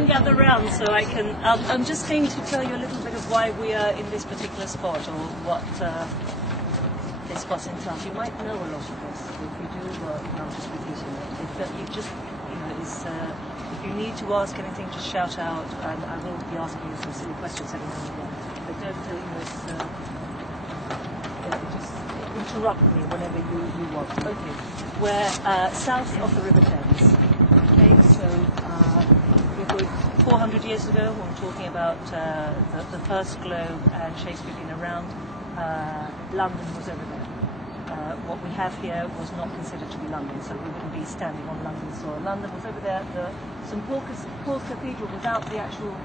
and gather round so I can... I'm just going to tell you a little bit of why we are in this particular spot, or what this spot's in town. You might know a lot of this. If you do, I'm just repeating it. If you just, if you need to ask anything, just shout out, and I will be asking you some silly questions every now and again. But don't just interrupt me whenever you want. Okay. We're south of the River Thames. Okay, so we were 400 years ago when we're talking about the first globe and Shakespeare being around. London was over there. What we have here was not considered to be London, so we wouldn't be standing on London soil. London was over there. The St Paul's Cathedral, without the actual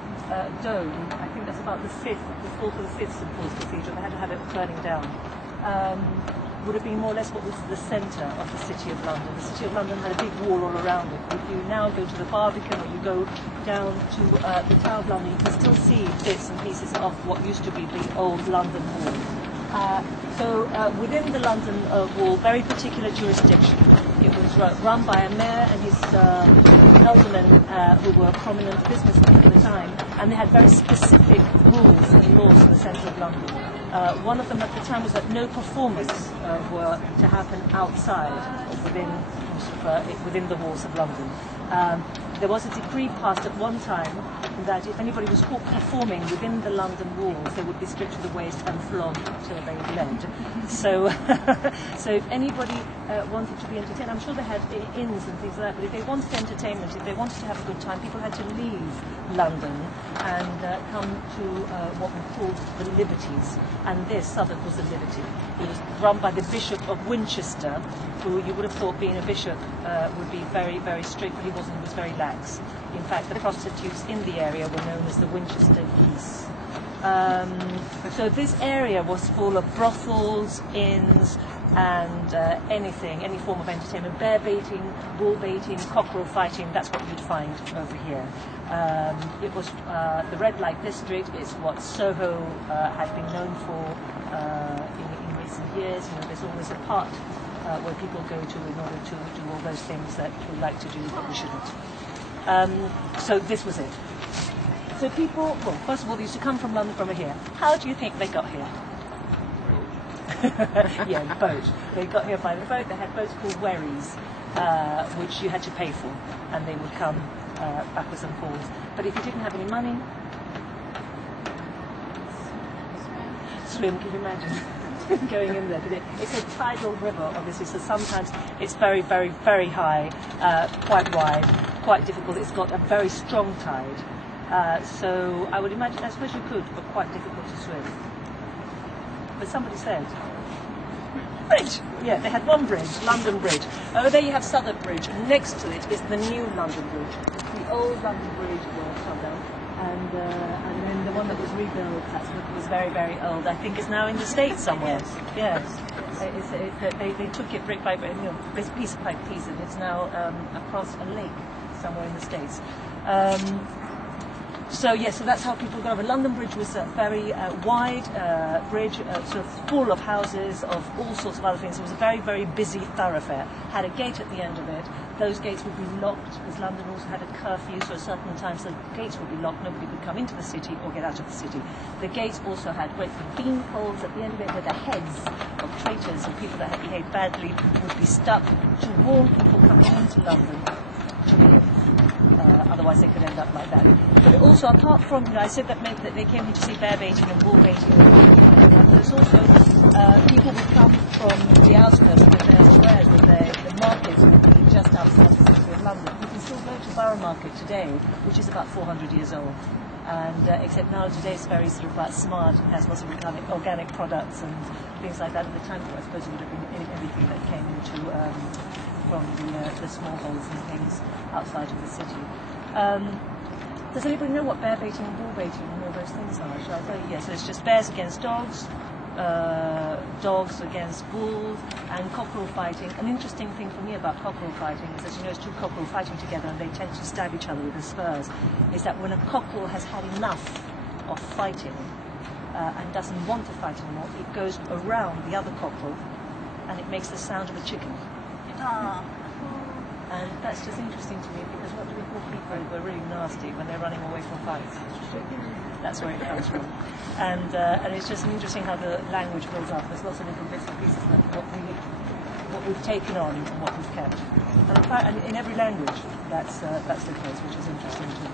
dome, I think that's about the fourth or the fifth St Paul's Cathedral. They had to have it burning down. Would have been more or less what was the centre of the City of London. The City of London had a big wall all around it. If you now go to the Barbican or you go down to the Tower of London, you can still see bits and pieces of what used to be the old London Wall. So within the London Wall, very particular jurisdiction. It was run by a mayor and his aldermen who were prominent businessmen at the time, and they had very specific rules and laws in the centre of London. One of them at the time was that no performers were to happen outside or within the walls of London. There was a decree passed at one time that if anybody was caught performing within the London walls, they would be stripped to the waist and flogged till they bled. So, so if anybody wanted to be entertained, I'm sure they had inns and things like that, but if they wanted entertainment, if they wanted to have a good time, people had to leave London and come to what we called the Liberties. And this, Southwark, was the Liberty. It was run by the Bishop of Winchester, who you would have thought, being a bishop, would be very, very strict, but he wasn't. He was very lax. In fact, the prostitutes in the area were known as the Winchester geese. So this area was full of brothels, inns, and any form of entertainment. Bear baiting, bull baiting, cockerel fighting, that's what you'd find over here. It was the red light district is what Soho had been known for in recent years. There's always a part where people go to in order to do all those things that we like to do but we shouldn't. So this was it. So people, well, first of all, they used to come from London from here. How do you think they got here? Yeah, boat. They got here by the boat. They had boats called wherries, which you had to pay for, and they would come backwards and forwards. But if you didn't have any money, swim, can you imagine? Going in there. It's a tidal river, obviously, so sometimes it's very, very, very high, quite wide, quite difficult. It's got a very strong tide. So I would imagine, I suppose you could, but quite difficult to swim. But somebody said, bridge! Yeah, they had one bridge, London Bridge. Oh, there you have Southwark Bridge. Next to it is the new London Bridge. The old London Bridge was shut down. And then the one that was rebuilt, was very, very old. I think it's now in the States somewhere. Yes. They took it brick by brick, this piece by piece, and it's now across a lake somewhere in the States. So that's how people got over. London Bridge was a very wide bridge, sort of full of houses, of all sorts of other things. It was a very, very busy thoroughfare. Had a gate at the end of it. Those gates would be locked, because London also had a curfew, so at certain times the gates would be locked. Nobody could come into the city or get out of the city. The gates also had great big beam poles at the end of it, where the heads of traitors and people that had behaved badly would be stuck to warn people coming into London to leave. Otherwise they could end up like that. But also, apart from, I said that meant that they came here to see bear baiting and bull baiting. There's also people would come from the outskirts of their squares and the markets would be just outside the city of London. You can still go to Borough Market today, which is about 400 years old. And except now today it's very sort of smart and has lots of organic products and things like that. At the time, I suppose it would have been everything that came into from the small holes and things outside of the city. Does anybody know what bear baiting and bull baiting and all those things are? Shall I tell you? Yes, so it's just bears against dogs, dogs against bulls, and cockerel fighting. An interesting thing for me about cockerel fighting is that, it's two cockerel fighting together and they tend to stab each other with their spurs, is that when a cockerel has had enough of fighting and doesn't want to fight anymore, it goes around the other cockerel and it makes the sound of a chicken. And that's just interesting to me, because what do we call people who are really nasty when they're running away from fights? That's where it comes from. And it's just interesting how the language builds up. There's lots of little bits and pieces of what we've taken on and what we've kept. And in fact, in every language, that's the case, which is interesting too.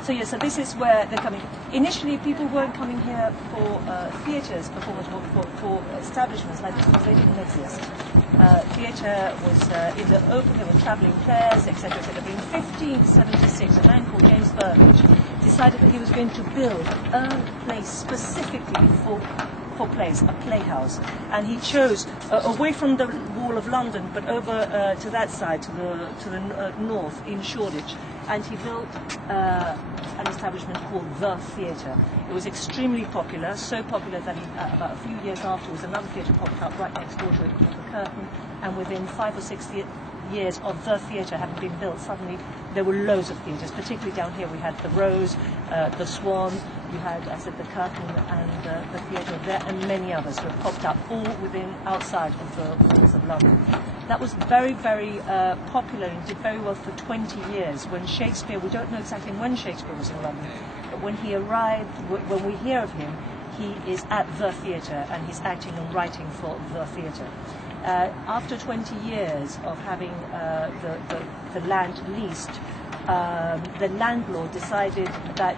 So yeah, so this is where they're coming. Initially, people weren't coming here for theatres, performance, for establishments like this, because they didn't exist. Theatre was in the open, there were travelling players, etc., etc. But in 1576, a man called James Burbage decided that he was going to build a place specifically for plays, a playhouse, and he chose away from the Wall of London, but over to that side, to the north in Shoreditch, and he built an establishment called The Theatre. It was extremely popular, so popular that about a few years afterwards, another theatre popped up right next door to it called The Curtain, and within 5 or 6 years of The Theatre having been built, suddenly there were loads of theatres, particularly down here. We had the Rose, the Swan, you had, I said, the Curtain and the Theatre there, and many others who have popped up, all outside of the walls of London. That was very, very popular and did very well for 20 years. When Shakespeare, we don't know exactly when Shakespeare was in London, but when he arrived, when we hear of him, he is at the theatre and he's acting and writing for the theatre. After 20 years of having the land leased, the landlord decided that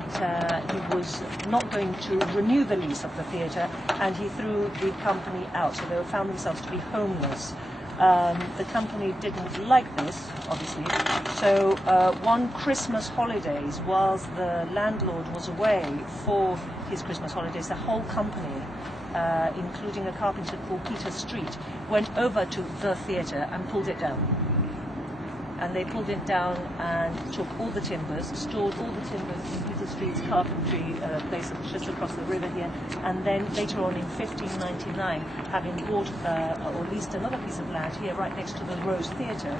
he was not going to renew the lease of the theatre, and he threw the company out. So they found themselves to be homeless. The company didn't like this, obviously. So one Christmas holidays, whilst the landlord was away for his Christmas holidays, the whole company, including a carpenter called Peter Street, went over to the theatre and pulled it down. And they pulled it down and took all the timbers, stored all the timbers in Peter Street's carpentry place just across the river here. And then later on in 1599, having bought or leased another piece of land here right next to the Rose Theatre,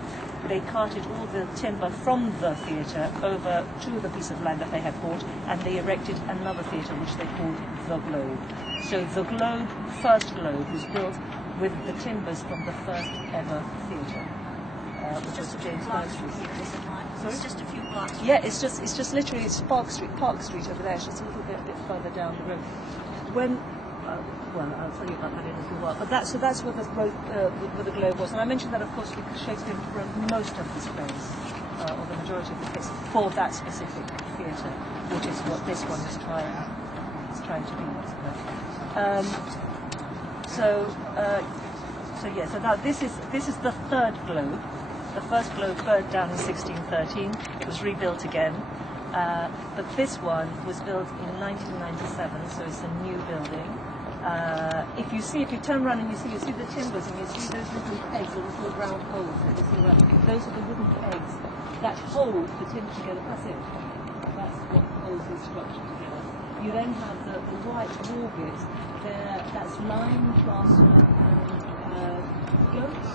they carted all the timber from the theatre over to the piece of land that they had bought, and they erected another theatre which they called the Globe. So the Globe, first Globe, was built with the timbers from the first ever theatre. Which was James Park Street. Sorry? It's just a few blocks. Yeah, it's just literally Park Street over there. It's just a little bit further down the road. When, well, I'll tell you about that in a little while. But that's where the Globe was. And I mentioned that, of course, because Shakespeare wrote most of his plays, or the majority of the plays, for that specific theatre, which is what this one is trying to be. So now this is the third Globe. The first Globe burned down in 1613. It was rebuilt again. But this one was built in 1997, so it's a new building. If you turn around and you see the timbers and you see those little pegs, the little round holes that you see around, those are the wooden pegs that hold the timber together. That's it. That's what holds the structure together. You then have the white wall bits there, that's lime, plaster, and goat's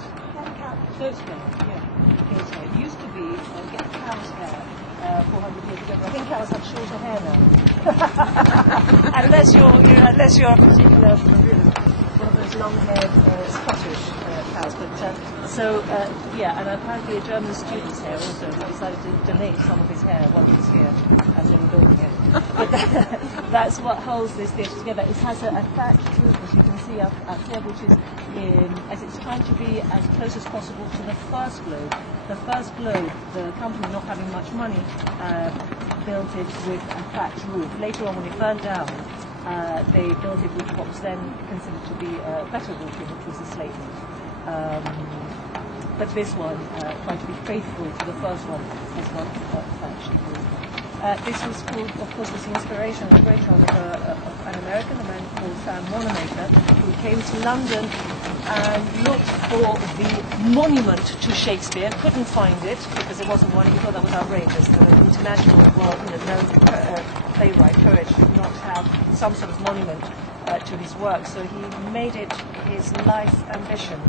hair, yeah. Goat's hair. It used to be cow's hair 400 years ago, but I think cows have shorter hair now. unless you're a particular one of those long-haired Scottish cows. But and apparently a German student's hair also decided to donate some of his hair while he was here as they were building it. But that's what holds this theatre together. It has a thatched roof, as you can see up here, which is as it's trying to be as close as possible to the first Globe. The first Globe, the company not having much money, built it with a thatched roof. Later on, when it burned down, they built it with what was then considered to be better roofing, which was a slate roof. But this one, trying to be faithful to the first one, has got thatched roof. This was called, of course, was the inspiration, the great one of an American, a man called Sam Wanamaker, who came to London and looked for the monument to Shakespeare, couldn't find it because there wasn't one. He thought that was outrageous. The international, known playwright, poet, should not have some sort of monument to his work. So he made it his life ambition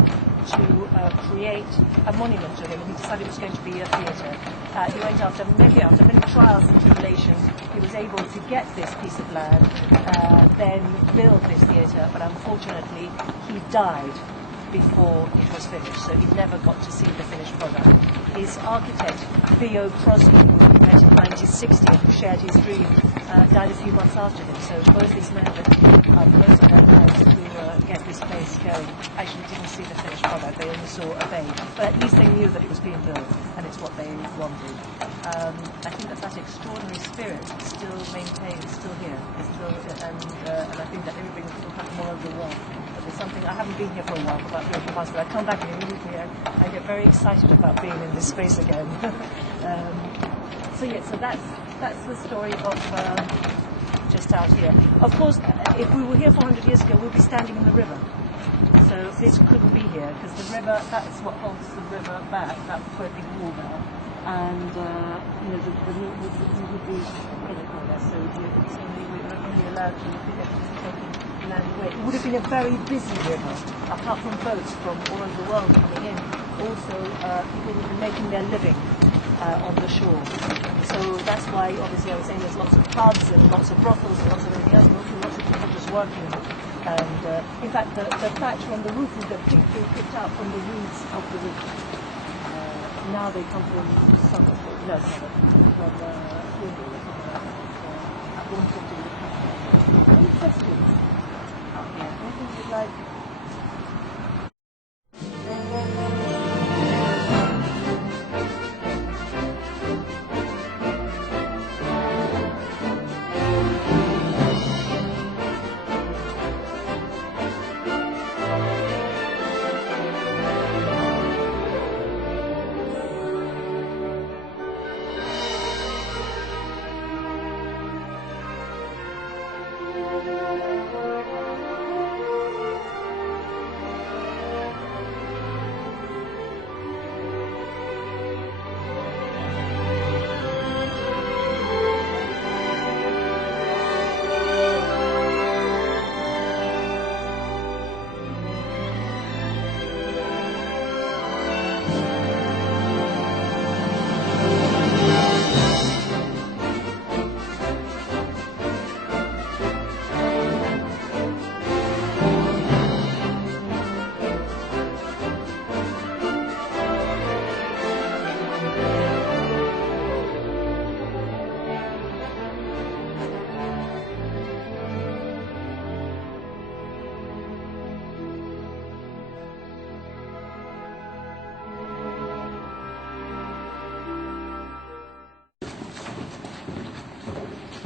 to create a monument to him, and he decided it was going to be a theatre. He went after many trials and tribulations. He was able to get this piece of land, then build this theatre, but unfortunately he died before it was finished, so he never got to see the finished product. his architect, Theo Crosby, who met in 1960 and who shared his dream, died a few months after him. So both these men that are most of their lives to get this place going actually didn't see the finished product. They only saw a bay. But at least they knew that it was being built, and it's what they wanted. I think that extraordinary spirit still maintained, still here, and I think that everybody will come from all over the world. But there's something, I haven't been here for a while, for about 3 or 4 months, but I come back and immediately I get very excited about being in this space again. So that's the story of just out here. Of course, if we were here 400 years ago, we'd be standing in the river. So this couldn't be here, because the river, that's what holds the river back, that quite big wall there. And, you know, we would be critical there, so we're only allowed to take land away. It would have been a very busy river, apart from boats from all over the world coming in. Also, people would be making their living on the shore. So that's why, obviously, I was saying there's lots of pubs and lots of brothels and lots of everything else, and also lots of people just working. And in fact, the thatch on the roof is the pig they picked out from the weeds of the roof. Now they come from Suffolk, from Any questions out here? Anything you'd like?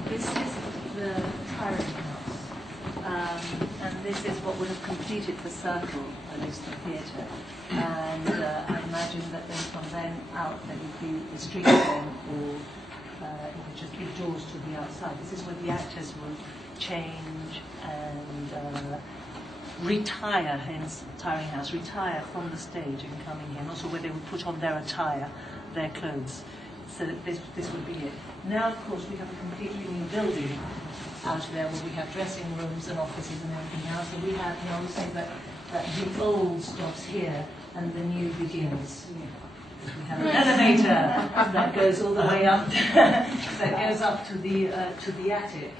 This is the Tyrant House, and this is what would have completed the circle, at least the theatre. And I imagine that then from then out there would be the street again, or it would just be doors to the outside. This is where the actors would change and retire, hence Tiring House, retire from the stage and coming in. Also where they would put on their attire, their clothes. So that this would be it. Now, of course, we have a completely new building out there where we have dressing rooms and offices and everything else. So we have, you know, I was saying that the old stops here and the new begins. We have an elevator that goes all the way up, that goes up to the attic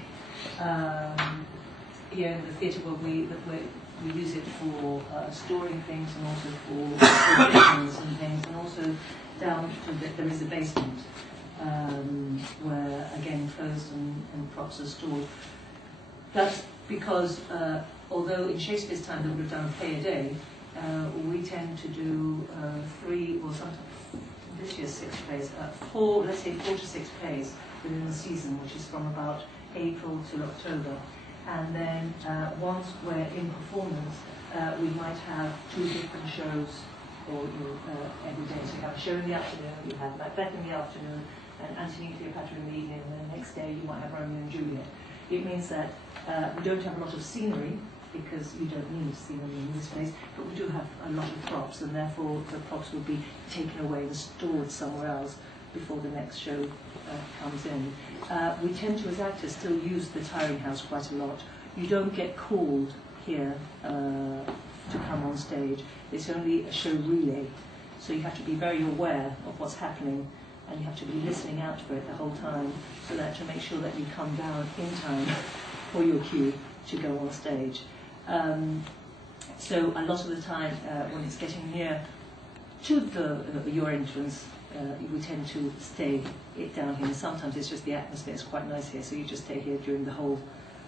here in the theatre where we use it for storing things and also for exhibitions and things, and also down to there is a basement where again clothes and props are stored. That's because although in Shakespeare's time they would have done a play a day, we tend to do 3 or sometimes this year's 6 plays, 4, let's say 4 to 6 plays within the season, which is from about April till October. And then once we're in performance, we might have 2 different shows or every day. So you have a show in the afternoon, you have Macbeth in the afternoon, and Antony and Cleopatra in the evening, and then the next day you might have Romeo and Juliet. It means that we don't have a lot of scenery, because you don't need scenery in this place, but we do have a lot of props, and therefore the props will be taken away and stored somewhere else before the next show comes in. We tend to, as actors, still use the Tiring House quite a lot. You don't get called here to come on stage. It's only a show relay, so you have to be very aware of what's happening, and you have to be listening out for it the whole time, so that to make sure that you come down in time for your cue to go on stage. So a lot of the time, when it's getting near to your entrance, we tend to stay down here. Sometimes it's just the atmosphere is quite nice here, so you just stay here during the whole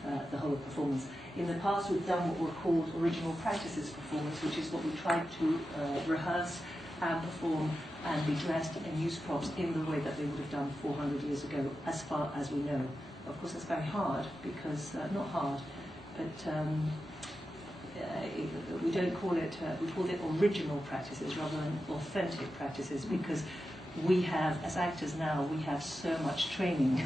of performance. In the past, we've done what were called original practices performance, which is what we tried to rehearse and perform and be dressed and use props in the way that they would have done 400 years ago, as far as we know. Of course, that's very hard because, not hard, but we don't call it, we call it original practices rather than authentic practices, because we have, as actors now, we have so much training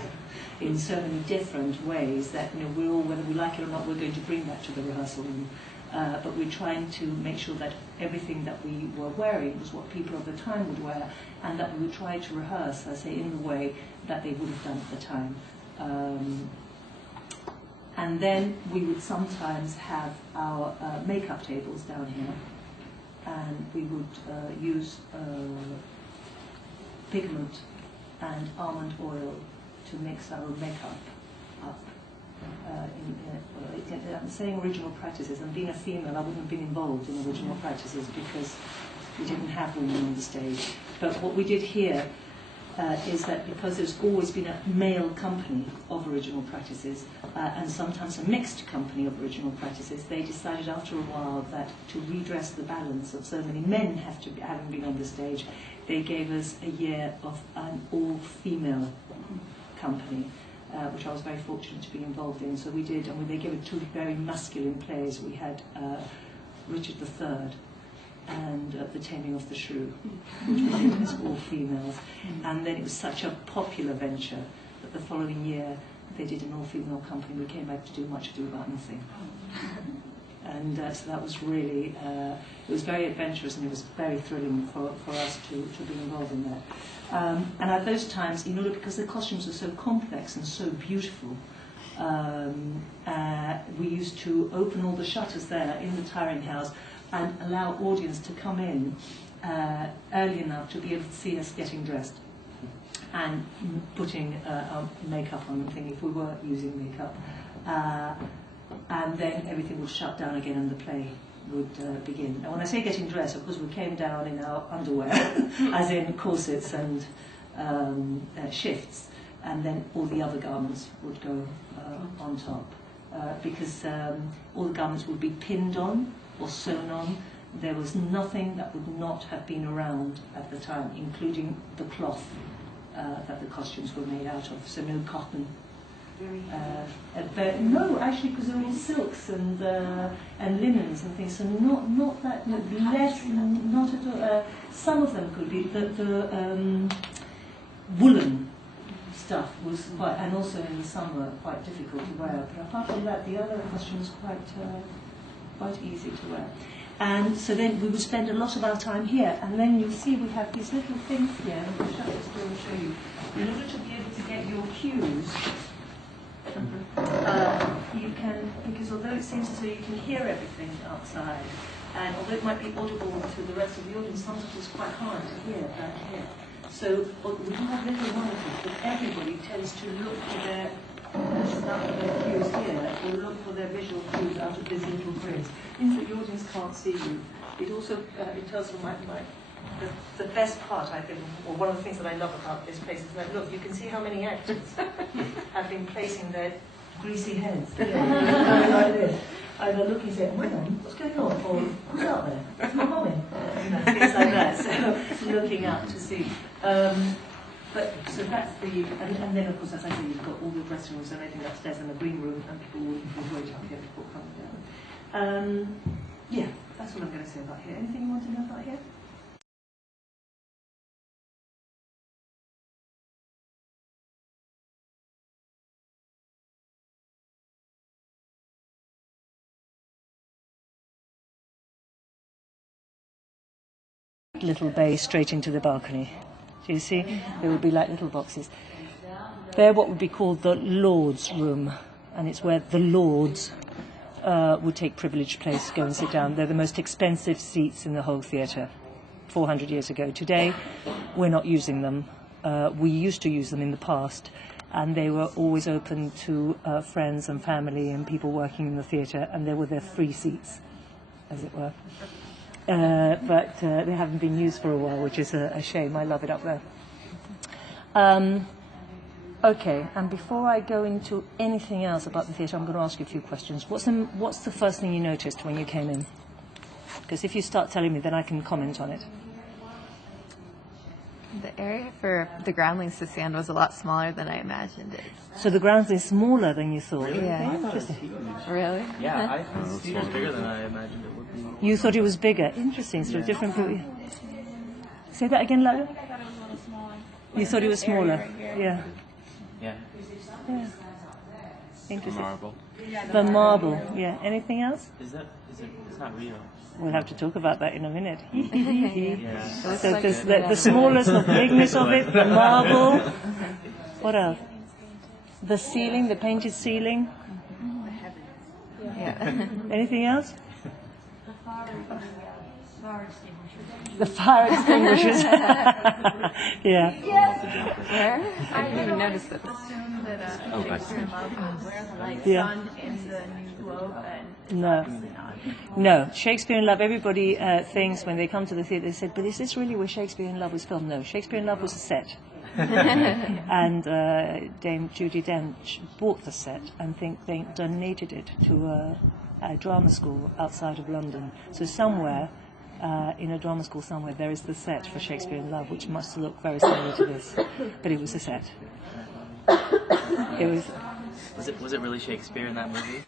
in so many different ways that, you know, we're all, whether we like it or not, we're going to bring that to the rehearsal room. But we're trying to make sure that everything that we were wearing was what people of the time would wear, and that we would try to rehearse, I say, in the way that they would have done at the time. And then we would sometimes have our makeup tables down here, and we would use pigment and almond oil to mix our makeup up. I'm saying original practices, and being a female, I wouldn't have been involved in original practices because we didn't have women on the stage. But what we did here is that because there's always been a male company of original practices and sometimes a mixed company of original practices, they decided after a while that to redress the balance of so many men having been on the stage, they gave us a year of an all-female company, which I was very fortunate to be involved in. So we did, and they gave it two very masculine plays. We had Richard III and The Taming of the Shrew, which we did as all females. And then it was such a popular venture that the following year they did an all-female company. We came back to do Much Ado About Nothing. And so that was really, it was very adventurous, and it was very thrilling for us to be involved in that. And at those times, in order, because the costumes were so complex and so beautiful, we used to open all the shutters there in the tiring house and allow audience to come in early enough to be able to see us getting dressed and putting our makeup on and thing if we were using makeup. And then everything would shut down again and the play would begin. And when I say getting dressed, of course we came down in our underwear, as in corsets and shifts, and then all the other garments would go on top. Because all the garments would be pinned on or sewn on. There was nothing that would not have been around at the time, including the cloth that the costumes were made out of, so no cotton. No, actually, because they're all silks and linens and things, so not that, no, less, not at all. Some of them could be, the woolen stuff was quite, and also in the summer, quite difficult to wear. But apart from that, the other costume was quite easy to wear. And so then we would spend a lot of our time here, and then you'll see we have these little things here, and I'll shut this door and show you. In order to be able to get your cues, you can, because although it seems as though you can hear everything outside, and although it might be audible to the rest of the audience, sometimes it's quite hard to hear back here. So we do have little monitors, but everybody tends to look for their cues here, or look for their visual cues out of these little grids. It means that the audience can't see you. It also, it tells them the best part, I think, or one of the things that I love about this place is that, look, you can see how many actors have been placing their greasy heads like this. Either looking and saying, wait a minute, what's going on? Or, who's out there? It's my mommy. You know, things like that. So, looking out to see. But, so that's the, and then of course, as I say, you've got all the dressing rooms and everything upstairs and the green room, and people would wait up here before coming down. Yeah, that's what I'm going to say about here. Anything you want to know about here? Little bay straight into the balcony. Do you see? There would be like little boxes. They're what would be called the Lord's Room, and it's where the Lords would take privileged place, go and sit down. They're the most expensive seats in the whole theatre 400 years ago. Today, we're not using them. We used to use them in the past, and they were always open to friends and family and people working in the theatre, and they were their free seats, as it were. but they haven't been used for a while, which is a shame. I love it up there. Okay, and before I go into anything else about the theatre, I'm going to ask you a few questions. What's the first thing you noticed when you came in? Because if you start telling me, then I can comment on it. The area for the groundlings to stand was a lot smaller than I imagined it. So the grounds is smaller than you thought? Really? Yeah. I thought it was huge. Really? Yeah, I thought it was bigger than I imagined it would be. You thought it was bigger? Interesting, so different people. Say that again, Lara? You thought it was smaller? Yeah. Yeah. Yeah. Interesting. Marble. The marble, yeah. Anything else? Is it? It's not real. We'll have to talk about that in a minute. Yeah. So there's the smallness, the bigness of it, the marble. What else? The ceiling, the painted ceiling. Yeah. Anything else? The fire extinguishers. Yeah. Where? I didn't even notice that. Oh, I see. Yeah. No. No. Shakespeare in Love, everybody thinks when they come to the theatre, they said, but is this really where Shakespeare in Love was filmed? No. Shakespeare in Love was a set. And Dame Judi Dench bought the set and think they donated it to a drama school outside of London. So somewhere, in a drama school somewhere, there is the set for Shakespeare in Love, which must look very similar to this. But it was a set. It was... Was it really Shakespeare in that movie?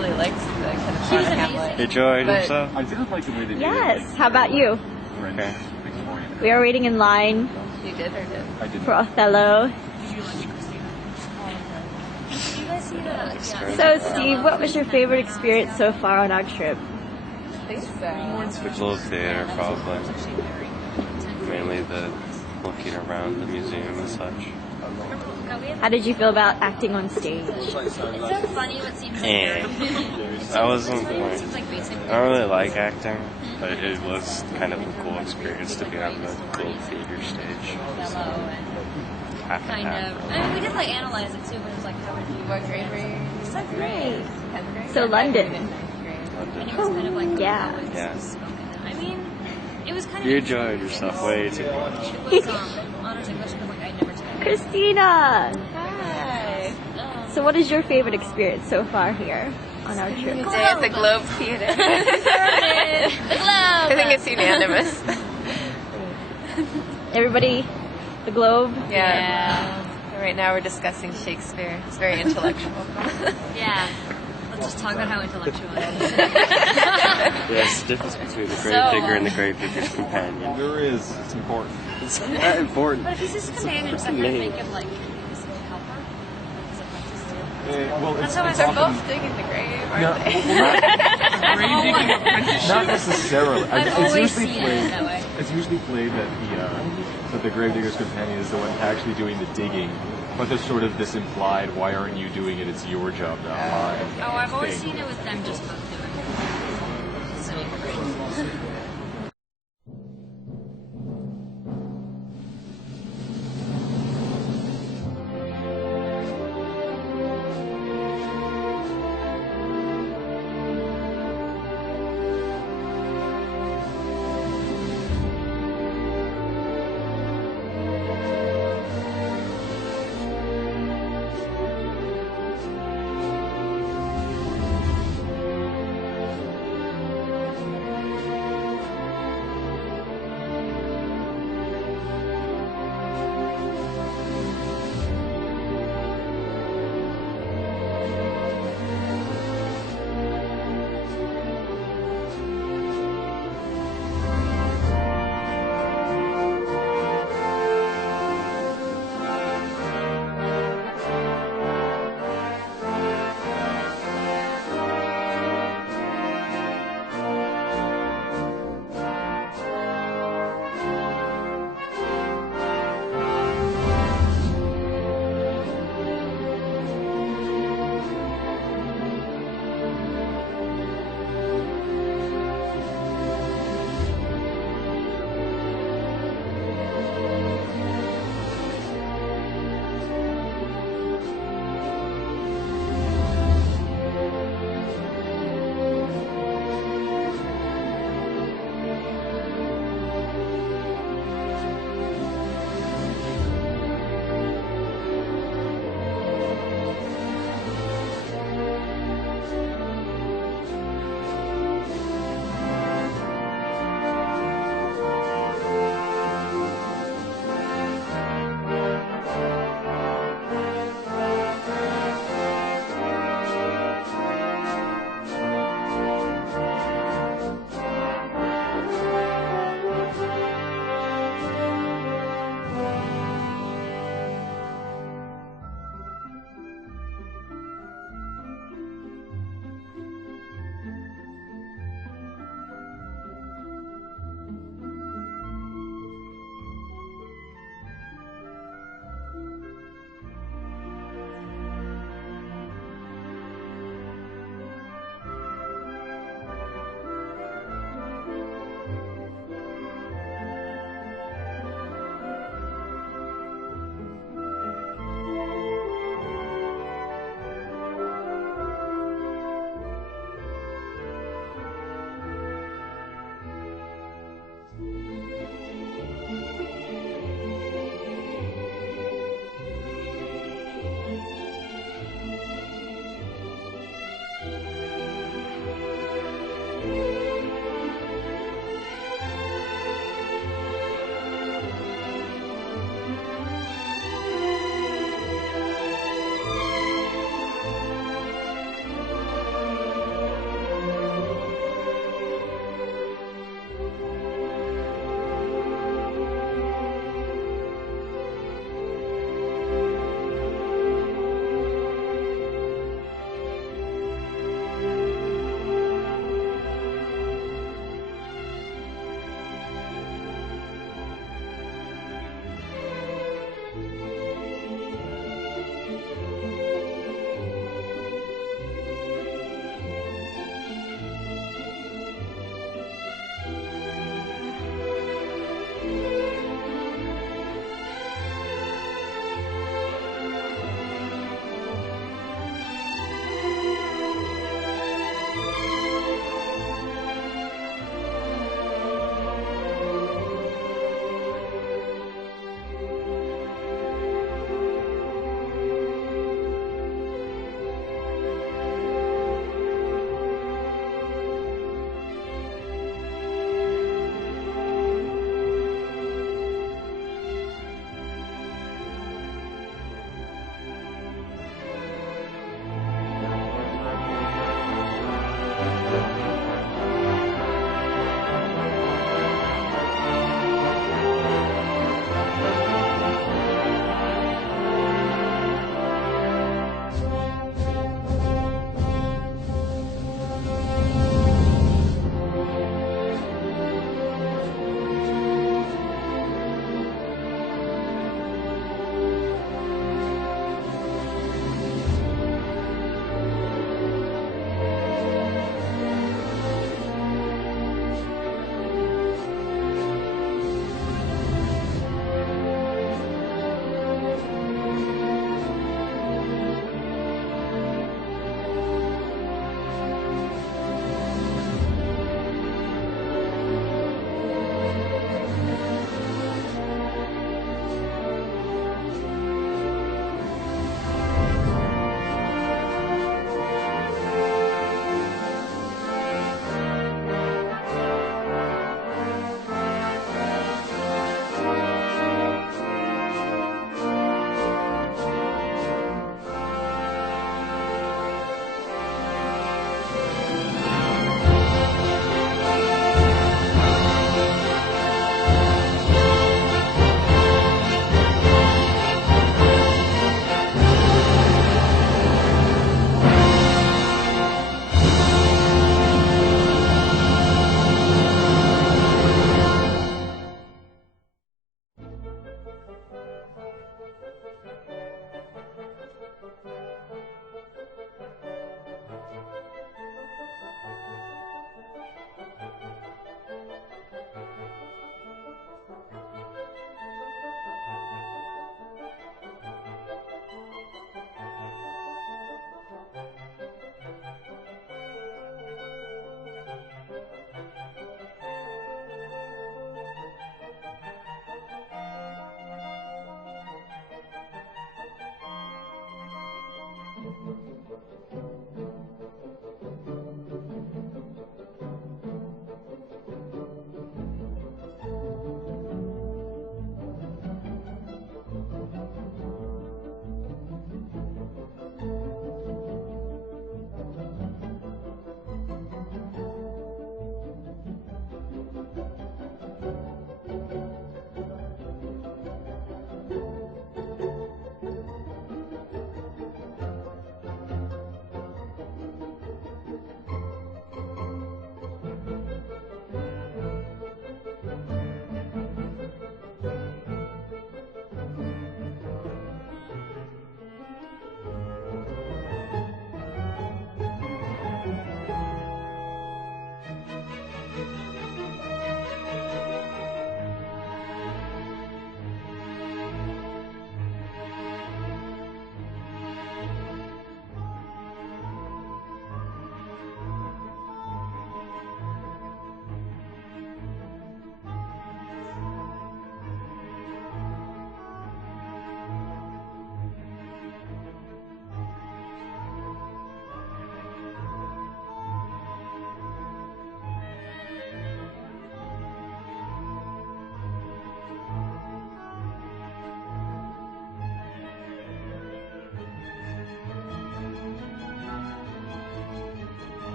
Really likes the kind of fun Hamlet. Enjoyed But- yourself? I did like the way they did Yes. How about you? Okay. We are waiting in line You did or did? I did. for Othello. So, Steve, what was your favorite experience so far on our trip? I think so. The Globe Theater, probably. Mainly the looking around the museum and such. How did you feel about acting on stage? It's so funny what seems And I wasn't like, I don't really like acting, but it was kind of a cool experience to be on the Globe Theater stage. Half and kind half. of. I mean, we did like analyze it too, but it was like, how would you? What grade were you? So great. So, London. And it was kind of like Yeah. the Yeah. voice spoken. I mean, it was kind of. You enjoyed yourself way too much. It was honestly a question of like I'd never taken. Christina! Hi. So, what is your favorite experience so far here on our trip? Today at the Globe Theater. The I Globe. think it's unanimous. Everybody, the Globe? Yeah. Right now we're discussing Shakespeare. It's very intellectual. Yeah. Let's just talk about how intellectual it is. Yes, the difference between the grave So- digger and the grave digger's companion. There is. It's important. It's not important. But if he's his companion, does that kind of make him like his helper? His apprentice too? Well, That's how I They're often- both digging the grave, No, aren't they? not necessarily. I've It's always usually seen it played. that way. It's usually played that the gravedigger's companion is the one actually doing the digging, but there's sort of this implied, "Why aren't you doing it? It's your job, not mine." Oh, I've always thing. seen it with them just both doing it. Sitting in the grave.